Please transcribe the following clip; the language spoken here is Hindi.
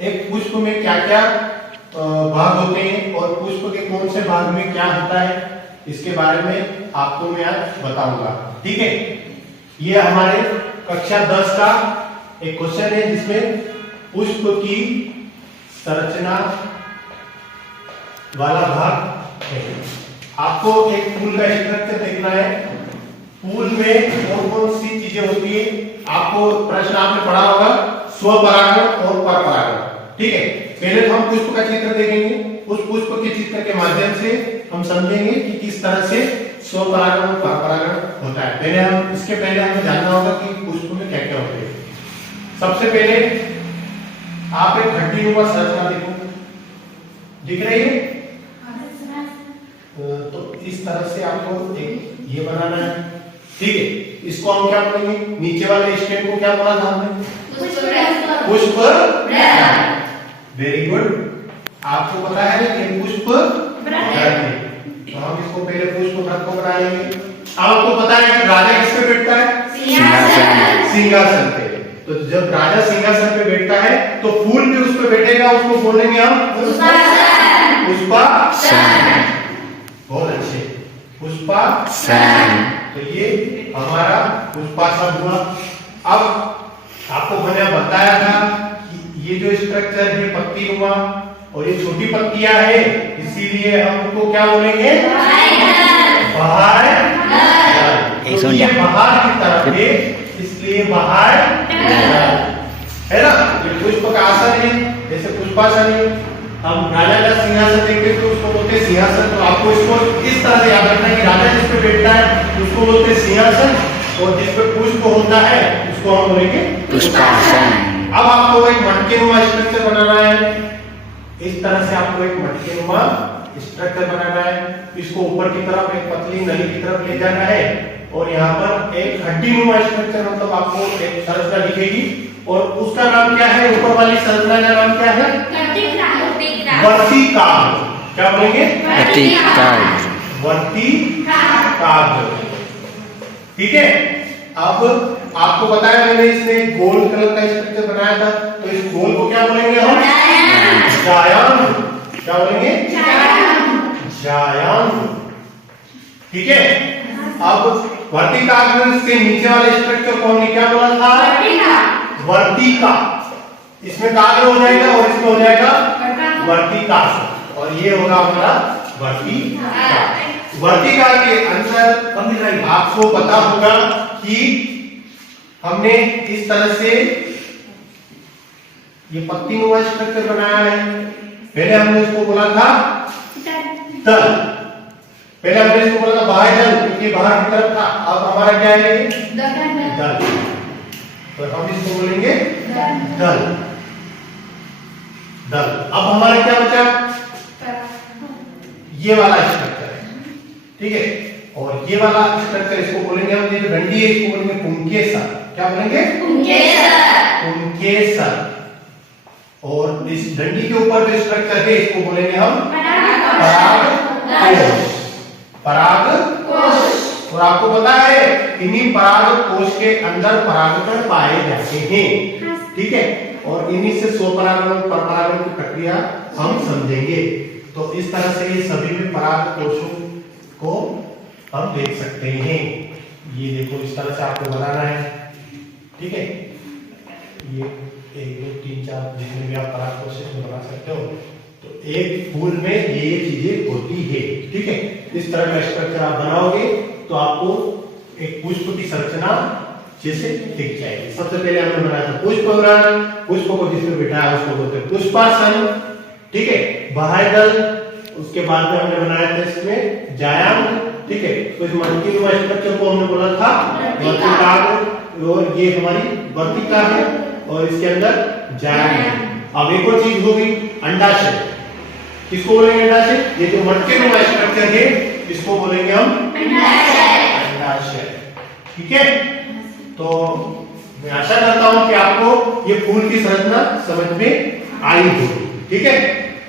एक पुष्प में क्या क्या भाग होते हैं और पुष्प के कौन से भाग में क्या होता है, इसके बारे में आपको मैं आज बताऊंगा। ठीक है, ये हमारे कक्षा 10 का एक क्वेश्चन है जिसमें पुष्प की संरचना वाला भाग है। आपको एक फूल का स्ट्रक्चर देखना है। फूल में कौन कौन सी चीजें होती है, आपको प्रश्न आपने पढ़ा होगा, स्वपरागण और परपरागण। ठीक है, पहले तो हम पुष्प का चित्र देखेंगे, उस पुष्प के चित्र के माध्यम से हम समझेंगे कि किस तरह से स्वपरागण और परपरागण होता है। इसके पहले हमें जानना होगा कि पुष्प में क्या क्या होते हैं। सबसे पहले आप एक घंटीनुमा संरचना देखो, दिख रही है? तो इस तरह से आपको एक ये बनाना है। ठीक है, इसको हम क्या बोलेंगे, नीचे वाले स्टेप को क्या बोला था हमने? पुष्प। वेरी गुड, आपको पता है कि पुष्प तो हम इसको पहले पुष्प व्रत को बना लेंगे। आपको पता है कि राजा किस पे बैठता है? सिंहासन पे। तो जब राजा सिंहासन पे बैठता है तो फूल भी उस पे बैठेगा, उसको बोलेंगे हम पुष्पासन। बहुत अच्छे, पुष्पासन। तो ये हमारा पुष्पासन हुआ। अब आपको मैंने बताया था कि ये जो स्ट्रक्चर है पत्तीनुमा और ये छोटी पत्तियां है, इसीलिए हम उनको क्या बोलेंगे? बाहर। तो ये बाहर की तरफ है, इसलिए बाहर है ना। ये पुष्प का आसन है, जैसे पुष्पासन है। हम राजा का सिंहासन देखते तो उसको बोलते हैं सिंहासन। तो आपको इसको इस तरह से याद रखना है कि राजा जिस पे बैठता है उसको बोलते हैं सिंहासन, और जिस पे पुष्प होता है उसको हम बोलेंगे पुष्पासन। अब आपको एक मटकेनुमा स्ट्रक्चर बनाना है। इस तरह से आपको एक मटकेनुमा स्ट्रक्चर बनाना है। इसको ऊपर की तरफ एक पतली नली की तरफ ले जाना है और यहाँ पर एक घंटीनुमा स्ट्रक्चर, मतलब आपको एक संरचना दिखेगी और उसका नाम क्या है? ऊपर वाली संरचना का नाम क्या है? वर्तिकाग्र। क्या बोलेंगे? वर्तिकाग्र। ठीक है, अब आपको पता है मैंने इसमें गोल कलर का स्ट्रक्चर बनाया था, तो इस गोल को क्या बोलेंगे हम? जायांग। क्या बोलेंगे? जायांग। ठीक है, अब वर्तिकाग्र से नीचे वाले स्ट्रक्चर को हमने क्या बोला था? वर्तिका। इसमें काग्र हो जाएगा और इसमें हो जाएगा वर्तिका, और ये होगा हमारा वर्तिका। वर्तिका के अंदर आपको पता होगा कि हमने इस तरह से ये पत्तीनुमा स्ट्रक्चर बनाया है। पहले हमने इसको बोला था दल, पहले हमने इसको बोला था बाह्य दल, क्योंकि बाहर की तरफ था। अब हमारा क्या है? दल। तो हम इसको बोलेंगे दल। दल। अब हमारा क्या बचा? ये वाला स्ट्रक्चर है। ठीक है, और ये वाला स्ट्रक्चर इसको बोलेंगे हम, ये जो डंडी है इसको बोलेंगे पुंकेसर। क्या बोलेंगे? पुंकेसर। और इस डंडी के ऊपर जो स्ट्रक्चर है इसको बोलेंगे हम परागकोश। परागकोश। और आपको पता है इन्हीं परागकोश के अंदर परागकण पाए जाते हैं। ठीक है, और इन्हीं से स्वपरागण और परपरागण की प्रक्रिया हम समझेंगे। तो इस तरह से ये सभी में परागकोशों को हम देख सकते हैं। ये देखो, इस तरह से आपको बनाना है। ठीक है, ये 1 2 3 4 जितने भी आप परागकोश बना सकते हो। तो एक फूल में ये चीजें होती है। ठीक है, इस तरह का स्ट्रक्चर आप बनाओगे तो आपको एक पुष्प की संरचना जैसे दिख जाएगी। सबसे पहले हमने बनाया था पुष्प व्रत, पुष्प को जिसमें बिठाया उसको बोलते हैं पुष्पासन। ठीक है, बाह्य दल, उसके बाद में हमने बनाया था इसमें जायांग। ठीक है, तो इस मटकेनुमा स्ट्रक्चर को हमने बोला था वर्तिकाग्र, और ये हमारी वर्तिका है और इसके अंदर जायांग है। अब एक और चीज होगी, अंडाशय। किसको बोलेंगे अंडाशय? ये जो मटकेनुमा स्ट्रक्चर है इसको बोलेंगे हम अंडाशय। ठीक है, तो मैं आशा करता हूं कि आपको ये फूल की संरचना समझ में आई होगी। ठीक है।